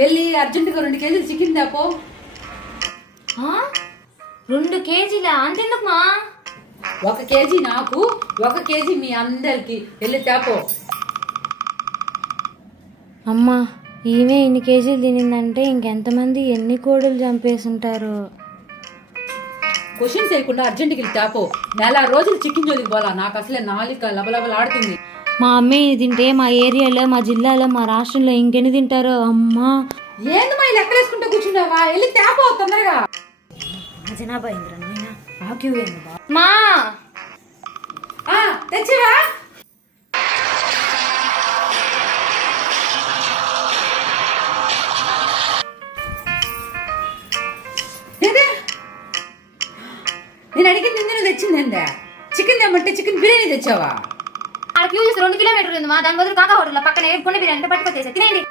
వెళ్ళి అర్జెంటుగా 2 కేజీలు చికెన్ దాపో. 2 కేజీలా? అంతెందుకు మా? 1 కేజీ నాకు, 1 కేజీ మీ అందరికి. వెళ్ళి తేపో. అమ్మా, ఈమె ఇన్ని కేజీలు తినిందంటే ఇంకెంతమంది ఎన్ని కోడులు చంపేసుంటారు. క్వశ్చన్స్ వేయకుండా అర్జెంటుకి వెళ్ళి తేపో. 4 రోజులు చికెన్ జోలికి పోలా. నాకు అసలే నాలిక లబలబలాడుతుంది. మా అమ్మే తింటే మా ఏరియాలో, మా జిల్లాలో, మా రాష్ట్రంలో ఇంకెన్ని తింటారో. అమ్మా, ఏంది మా లెక్కలేసుకుంటూ కూర్చున్నావా? వెళ్ళి తేపో తొందరగా. జనాభా ఇంద్ర నాయన ఆక్యూవేంది మా? తెచ్చివా? నేను అడిగింది నువ్వు తెచ్చిందండి. చికెన్ తెమ్మంటే చికెన్ బిర్యానీ తెచ్చావా? ఆడ క్యూ చేసి 2 కిలోమీటర్లు ఉంది మా. దాని బదులు కాకా హోటల్ పక్కన 7 బిర్యానీ పట్టుకొచ్చేసి తినేయండి.